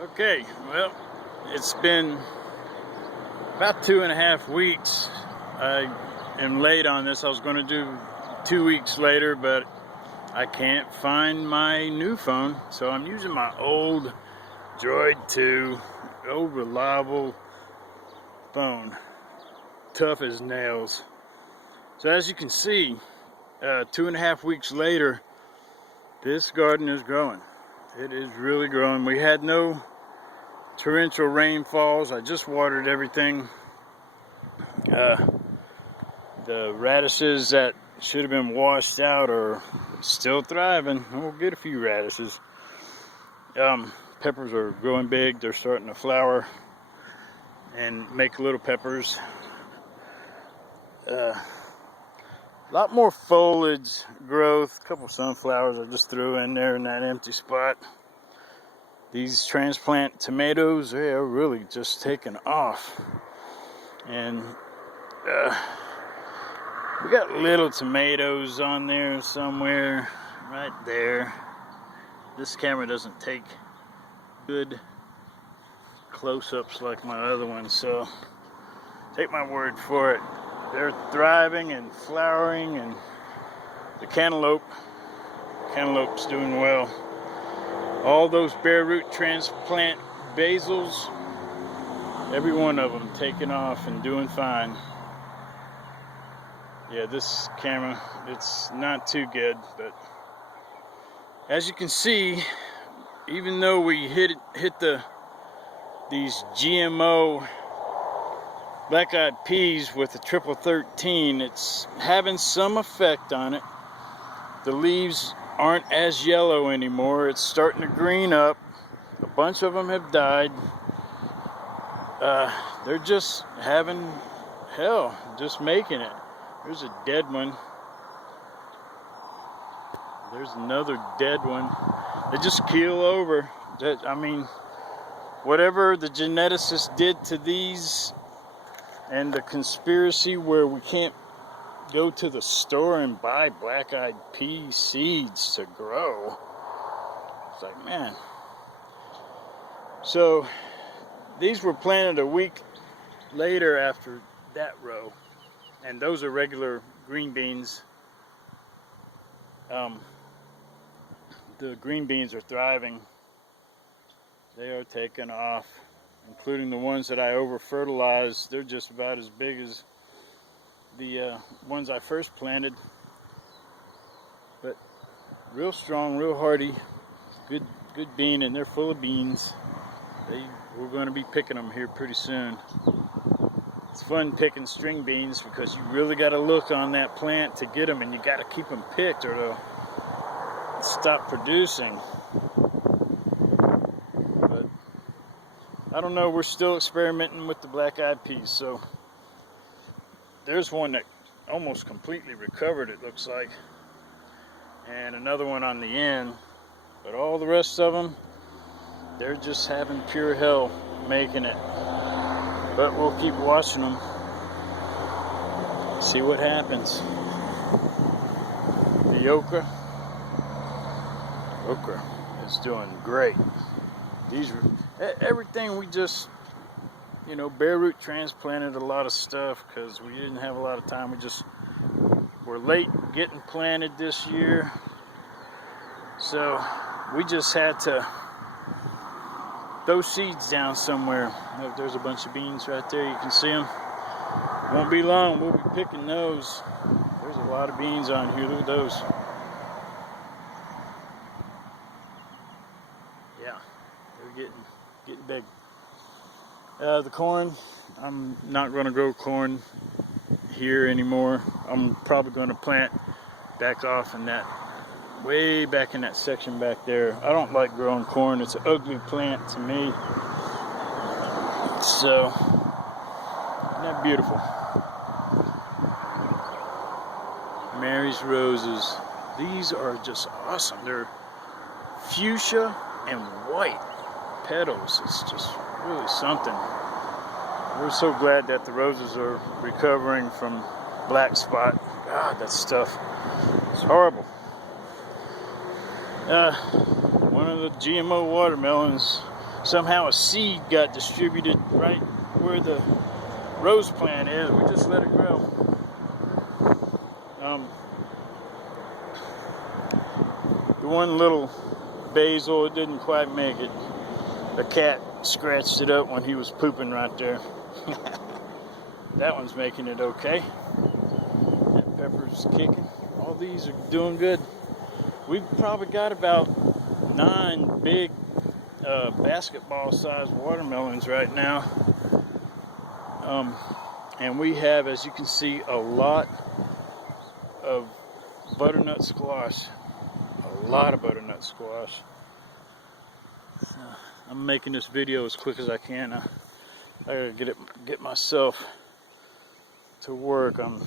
Okay, well, it's been about 2.5 weeks. I am late on this. I was going to do 2 weeks later, but I can't find my new phone, so I'm using my old Droid 2, old reliable phone, tough as nails. So as you can see, 2.5 weeks later, this garden is growing. It is really growing. We had no torrential rainfalls. I just watered everything. The radishes that should have been washed out are still thriving. We'll get a few radishes. Peppers are growing big. They're starting to flower and make little peppers. A lot more foliage growth. A couple sunflowers I just threw in there in that empty spot. These transplant tomatoes, they are really just taking off. And we got little tomatoes on there somewhere, right there. This camera doesn't take good close-ups like my other one, so take my word for it. They're thriving and flowering, and the cantaloupe's doing well. All those bare root transplant basils, every one of them taking off and doing fine. Yeah, this camera, it's not too good, but as you can see, even though we hit these GMO black-eyed peas with the triple 13, it's having some effect on it. The leaves aren't as yellow anymore. It's starting to green up. A bunch of them have died. They're just having hell, just making it. There's a dead one. There's another dead one. They just keel over. I mean, whatever the geneticists did to these, and the conspiracy where we can't go to the store and buy black-eyed pea seeds to grow. It's like, man. So these were planted a week later after that row, and those are regular green beans. The green beans are thriving. They are taking off, including the ones that I over-fertilized. They're just about as big as the ones I first planted, but real strong, real hardy, good bean, and they're full of beans. We're going to be picking them here pretty soon. It's fun picking string beans because you really got to look on that plant to get them, and you got to keep them picked or they'll stop producing. But I don't know, we're still experimenting with the black-eyed peas. So there's one that almost completely recovered, it looks like, and another one on the end, but all the rest of them, they're just having pure hell making it. But we'll keep watching them, see what happens. The okra is doing great. These are everything we just, bare root transplanted a lot of stuff because we didn't have a lot of time. We just were late getting planted this year, so we just had to throw seeds down somewhere. There's a bunch of beans right there, you can see them. Won't be long, we'll be picking those. There's a lot of beans on here. Look at those. Yeah, they're getting big. The corn, I'm not going to grow corn here anymore. I'm probably going to plant back off in that, way back in that section back there. I don't like growing corn. It's an ugly plant to me. So, isn't that beautiful? Mary's roses. These are just awesome. They're fuchsia and white petals. It's just really something. We're so glad that the roses are recovering from black spot. God, that stuff is horrible. One of the GMO watermelons somehow a seed got distributed right where the rose plant is. We just let it grow. The one little basil, it didn't quite make it. The cat scratched it up when he was pooping right there. That one's making it okay. That pepper's kicking. All these are doing good. We've probably got about 9 big basketball-sized watermelons right now. And we have, as you can see, a lot of butternut squash. A lot of butternut squash. So I'm making this video as quick as I can. I gotta get myself to work. I'm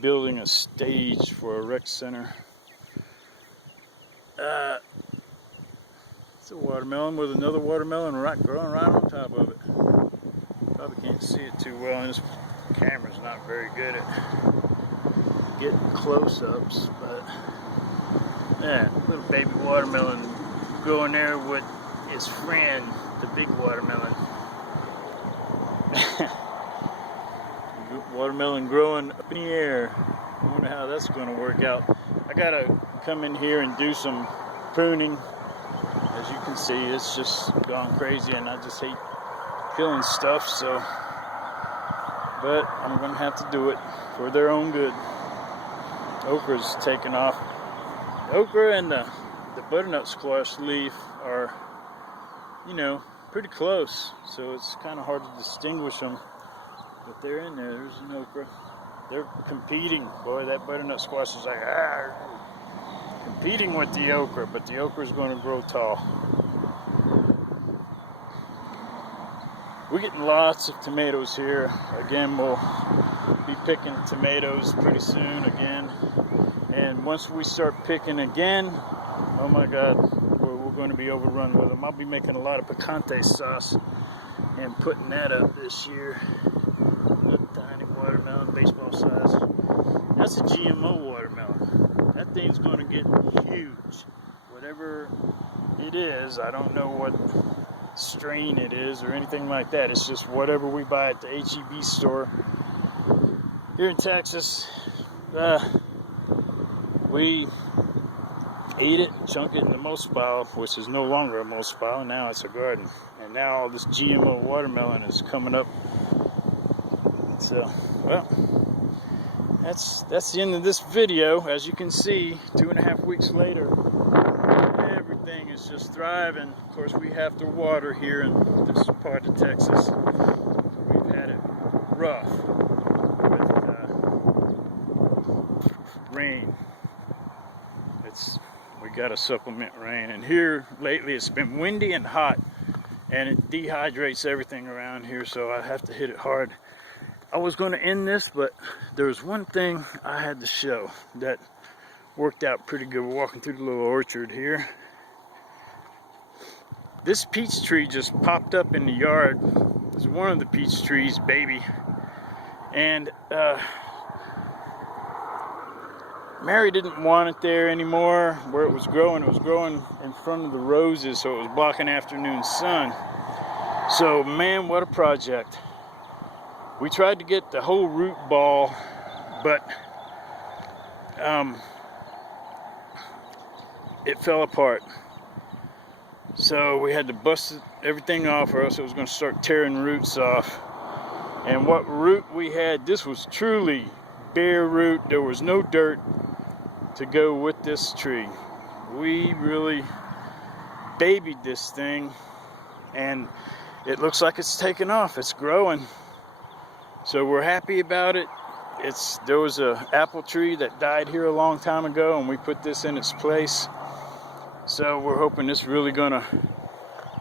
building a stage for a rec center. It's a watermelon with another watermelon growing right on top of it. Probably can't see it too well, and this camera's not very good at getting close-ups, but yeah, little baby watermelon growing there with his friend, the big watermelon. Watermelon growing up in the air. I wonder how that's going to work out. I gotta come in here and do some pruning. As you can see, it's just gone crazy, and I just hate killing stuff. So, but I'm gonna have to do it for their own good. Okra's taking off. The okra and the butternut squash leaf are, you know, pretty close, so it's kind of hard to distinguish them. But they're in there. There's an okra. They're competing. Boy, that butternut squash is like, competing with the okra, but the okra is going to grow tall. We're getting lots of tomatoes here. Again, we'll be picking tomatoes pretty soon again. And once we start picking again, oh my God, we're going to be overrun with them. I'll be making a lot of picante sauce and putting that up this year. Tiny watermelon, baseball size. That's a GMO watermelon. That thing's going to get huge. Whatever it is, I don't know what strain it is or anything like that. It's just whatever we buy at the HEB store here in Texas. We eat it, chunk it in the mulch pile, which is no longer a mulch pile. Now it's a garden, and now all this GMO watermelon is coming up. So, well, that's the end of this video. As you can see, 2.5 weeks later, everything is just thriving. Of course, we have to water here in this part of Texas. So we've had it rough with rain. We got to supplement rain, and here lately it's been windy and hot, and it dehydrates everything around here, so I have to hit it hard. I was going to end this, but there was one thing I had to show that worked out pretty good. We're walking through the little orchard here. This peach tree just popped up in the yard. It's one of the peach trees, baby. And Mary didn't want it there anymore where it was growing. It was growing in front of the roses, so it was blocking afternoon sun. So, man, what a project. We tried to get the whole root ball, but it fell apart. So we had to bust everything off, or else it was going to start tearing roots off. And what root we had, this was truly bare root. There was no dirt to go with this tree. We really babied this thing, and it looks like it's taken off. It's growing. So we're happy about it. There was an apple tree that died here a long time ago, and we put this in its place. So we're hoping it's really gonna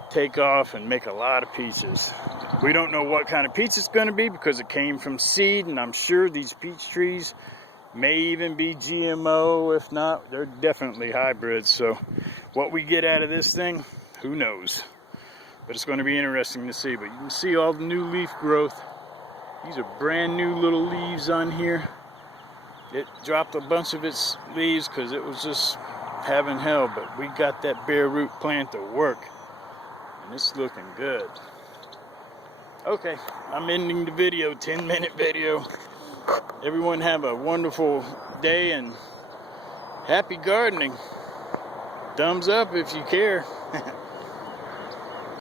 take off and make a lot of pieces. We don't know what kind of peach it's gonna be because it came from seed, and I'm sure these peach trees may even be GMO. If not, they're definitely hybrids. So what we get out of this thing, who knows? But it's gonna be interesting to see. But you can see all the new leaf growth. These are brand new little leaves on here. It dropped a bunch of its leaves because it was just having hell, but we got that bare root plant to work. and it's looking good. Okay, I'm ending the video, 10-minute video. Everyone have a wonderful day and happy gardening. Thumbs up if you care.